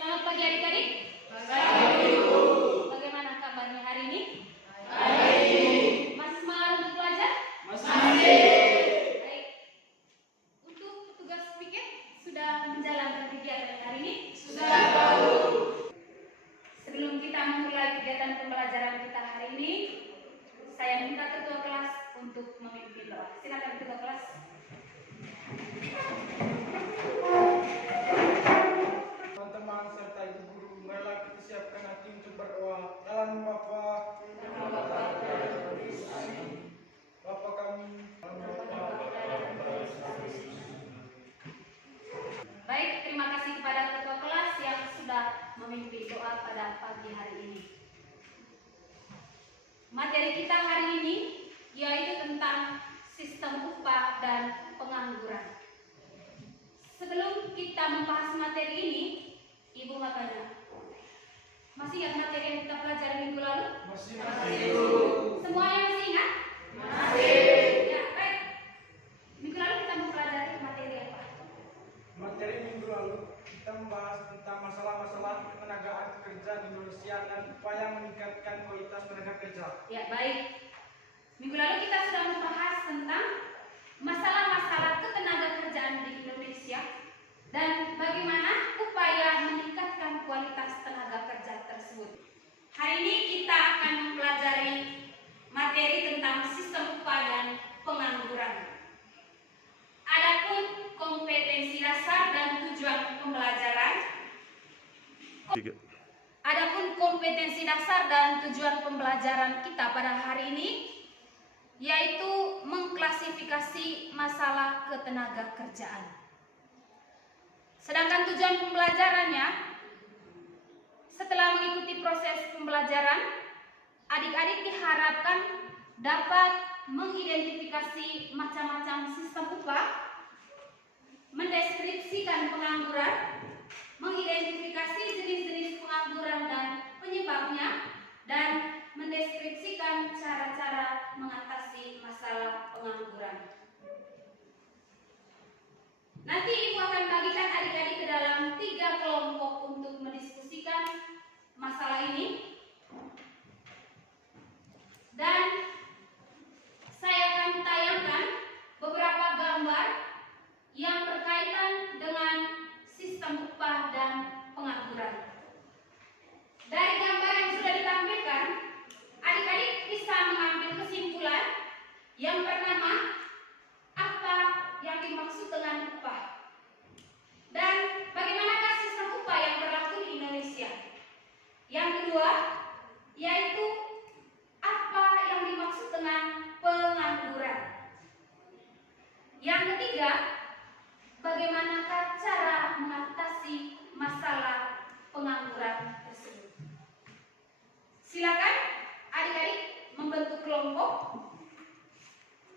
Selamat pagi adik-adik. Bagaimana kabarnya hari ini? Baik. Masih semangat untuk belajar? Masih. Baik. Untuk petugas pikir sudah menjalankan kegiatan hari ini? Sudah tahu. Sebelum kita memulai kegiatan pembelajaran kita hari ini, saya minta ketua kelas untuk memimpin doa. Silakan ketua kelas. Teman-teman serta ibu guru, marilah kita siapkan hati untuk berdoa. Dalam nama Bapa, Bapa kami. Baik, terima kasih kepada ketua kelas yang sudah memimpin doa pada pagi hari ini. Materi kita hari ini yaitu tentang sistem upah dan pengangguran. Sebelum kita membahas materi ini, Ibu mau tanya, masih ingat materi yang kita pelajari minggu lalu? Masih. Semuanya masih ingat? Masih. Ya, baik. Minggu lalu kita mempelajari materi apa? Materi minggu lalu kita membahas tentang masalah-masalah ketenagaan kerja di Indonesia dan upaya meningkatkan kualitas tenaga kerja. Ya, baik. Minggu lalu kita sudah membahas tentang masalah-masalah ketenagakerjaan di Indonesia dan bagaimana upaya meningkatkan kualitas tenaga kerja tersebut. Hari ini kita akan mempelajari materi tentang sistem upah dan pengangguran. Adapun kompetensi dasar dan tujuan pembelajaran. Adapun kompetensi dasar dan tujuan pembelajaran kita pada hari ini yaitu mengklasifikasi masalah ketenaga kerjaan. Sedangkan tujuan pembelajarannya, setelah mengikuti proses pembelajaran, adik-adik diharapkan dapat mengidentifikasi macam-macam sistem upah, mendeskripsikan pengangguran, mengidentifikasi jenis-jenis pengangguran dan penyebabnya, dan mendeskripsikan cara-cara mengatasi masalah pengangguran. Nanti Ibu akan bagikan adik-adik ke dalam 3 kelompok untuk mendiskusikan masalah ini. Dan saya akan tayangkan beberapa gambar yang berkaitan dengan sistem upah dan pengangguran. Dari gambar yang sudah ditampilkan, adik-adik bisa mengambil kesimpulan yang pertama, apa yang dimaksud dengan upah dan bagaimanakah sistem upah yang berlaku di Indonesia. Yang kedua, yaitu apa yang dimaksud dengan pengangguran. Yang ketiga, bagaimanakah cara mengatasi masalah pengangguran tersebut. Silakan adik-adik membentuk kelompok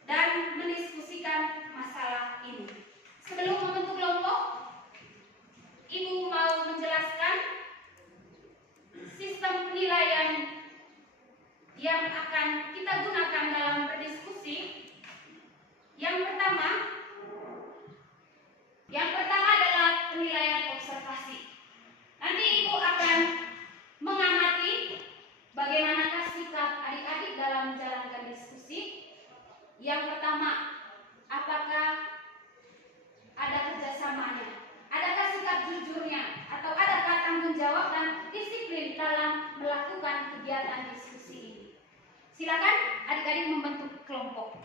dan mendiskusikan masalah ini. Sebelum membentuk kelompok, Ibu mau menjelaskan sistem penilaian yang akan kita gunakan dalam berdiskusi. Yang pertama adalah penilaian observasi. Nanti Ibu akan mengamati bagaimanakah sikap adik-adik dalam menjalankan diskusi. Yang pertama, apakah ada kerjasamanya, adakah sikap jujurnya, atau adakah tanggung jawab dan disiplin dalam melakukan kegiatan diskusi ini. Silakan adik-adik membentuk kelompok.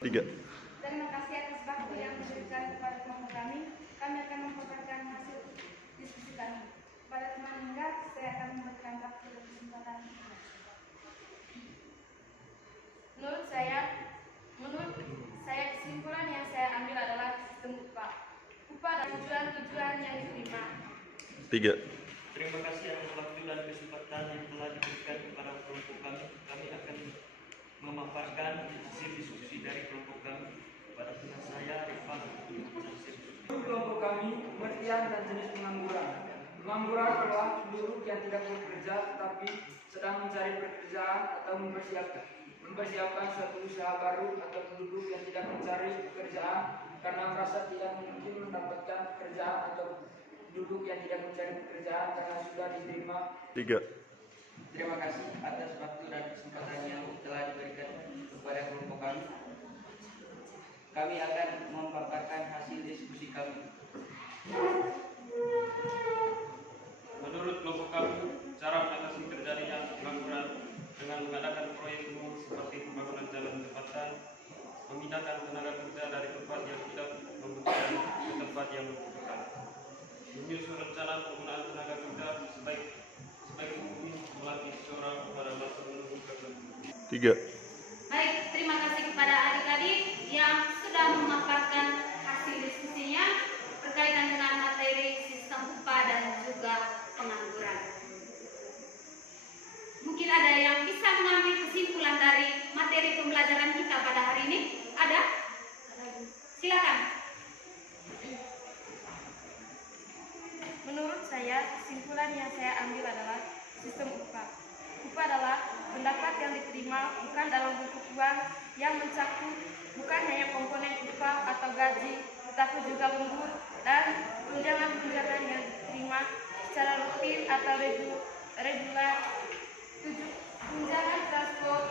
3. Terima kasih atas waktu yang diberikan kepada kelompok kami. Kami akan memperlihatkan hasil diskusi kami. Pada teman Hingga, saya akan memberikan waktu dan kesempatan. Menurut saya kesimpulan yang saya ambil adalah sistem upah. Upah dan tujuan yang diterima. 3. Terima kasih atas waktu dan kesempatan yang telah diberikan kepada kelompok kami. Kami akan memaparkan hasil diskusi dari kelompok kami. Pada pihak saya, Rifan, Kelompok kami, pengertian dan jenis pengangguran. Pengangguran adalah penduduk yang tidak bekerja tetapi sedang mencari pekerjaan atau mempersiapkan suatu usaha baru, atau penduduk yang tidak mencari pekerjaan karena merasa tidak mungkin mendapatkan pekerjaan, atau penduduk yang tidak mencari pekerjaan karena sudah diterima. 3. terima kasih atas waktu dan kesempatan yang telah diberikan kepada kelompok kami. Kami akan memaparkan hasil diskusi kami. Menurut kelompok kami, cara mengatasi terjadinya pengangguran dengan mengadakan proyek umum seperti pembangunan jalan jembatan, memindahkan tenaga kerja dari tempat yang tidak membutuhkan ke tempat yang membutuhkan, menyusun rencana penggunaan tenaga kerja sebaik mungkin, melatih seorang pada masa menunggu tertentu. 3. Baik, terima kasih kepada adik-adik yang sudah memaparkan hasil diskusinya berkaitan dengan materi sistem upah dan juga pengangguran. Mungkin ada yang bisa mengambil kesimpulan dari materi pembelajaran kita pada hari ini? Ada? Silakan. Menurut saya, kesimpulan yang saya ambil adalah sistem upah. Upah adalah pendapat yang diterima bukan dalam bentuk uang yang mencakup bukan hanya komponen upah atau gaji, tetapi juga lembur dan tunjangan-tunjangan yang diterima secara rutin atau reguler, tunjangan transport,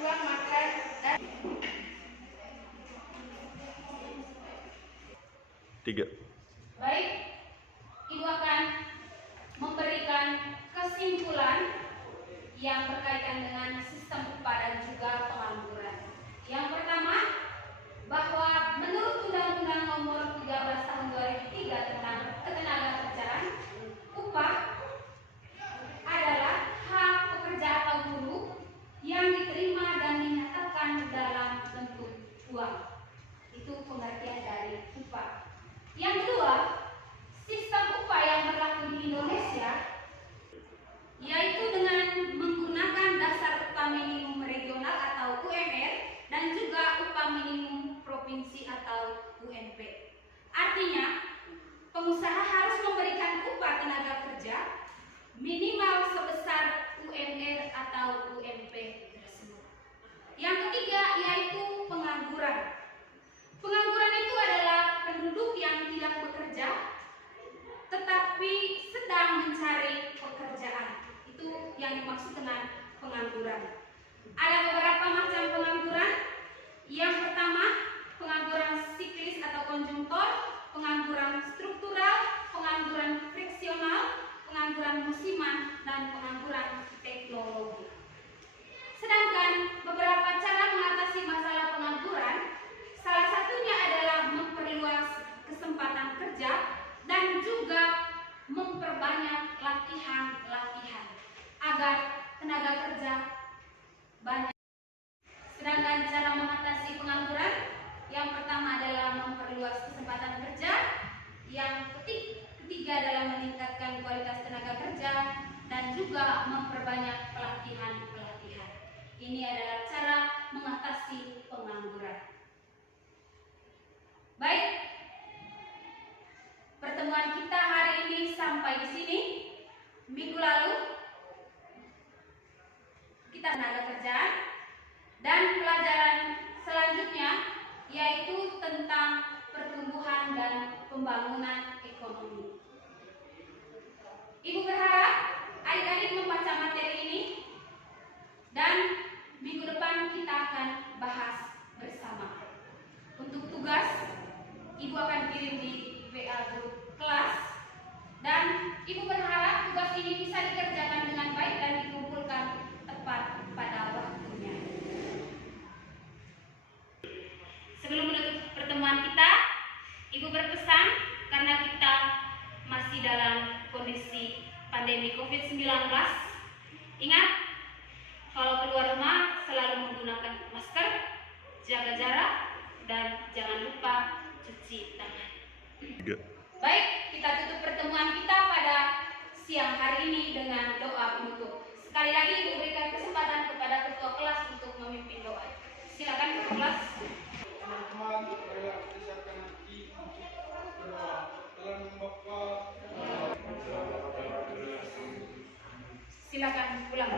uang makan, dan 3. Baik, Ibu akan memberikan kesimpulan yang berkaitan dengan sistem upah dan juga pengangguran. Yang pertama, bahwa menurut Undang-Undang Nomor 13 Tahun 2003 tentang Ketenagakerjaan, upah adalah hak pekerja atau buruh yang diterima dan dinyatakan dalam bentuk uang. Itu pengertian dari upah. Yang kedua, sistem upah yang berlaku di Indonesia yaitu dengan menggunakan dasar upah minimum regional atau UMR dan juga upah minimum provinsi atau UMP. Artinya, pengusaha harus memberikan upah tenaga kerja minimal sebesar UMR atau UMP tersebut. Yang ketiga yaitu pengangguran. Pengangguran itu adalah penduduk yang tidak bekerja tetapi sedang mencari pekerjaan. Itu yang dimaksud dengan pengangguran. Ada beberapa macam pengangguran. Yang pertama, pengangguran siklis atau konjungtor, pengangguran struktural, pengangguran friksional, pengangguran musiman, dan pengangguran teknologi. Sedangkan beberapa cara mengatasi masalah pengangguran, salah satunya adalah memperluas kesempatan kerja dan juga memperbanyak latihan-latihan agar tenaga kerja banyak. Sedangkan cara mengatasi pengangguran, yang pertama adalah memperluas kesempatan kerja, yang ketiga adalah meningkatkan kualitas tenaga kerja dan juga memperbanyak pelatihan-pelatihan. Ini adalah cara mengatasi pengangguran. Baik, pertemuan kita hari ini sampai di sini. Minggu lalu kita tenaga kerjaan dan pelajaran selanjutnya yaitu tentang pertumbuhan dan pembangunan ekonomi. Ibu berharap adik-adik membaca materi ini dan minggu depan kita akan bahas bersama. Untuk tugas, Ibu akan kirim di WA grup kelas dan Ibu berharap tugas ini bisa dikerjakan dengan baik dan dikumpulkan tepat pada waktunya. pertemuan kita, Ibu berpesan karena kita masih dalam kondisi pandemi COVID-19. Ingat, kalau keluar rumah selalu menggunakan masker, jaga jarak, dan jangan lupa cuci tangan. 3. Baik, kita tutup pertemuan kita pada siang hari ini dengan doa penutup. Sekali lagi Ibu berikan kesempatan kepada ketua kelas untuk memimpin doa. Silakan ketua kelas. Teman-teman, marilah kita siapkan hati untuk berdoa. Dalam nama Bapa, Silakan pulang.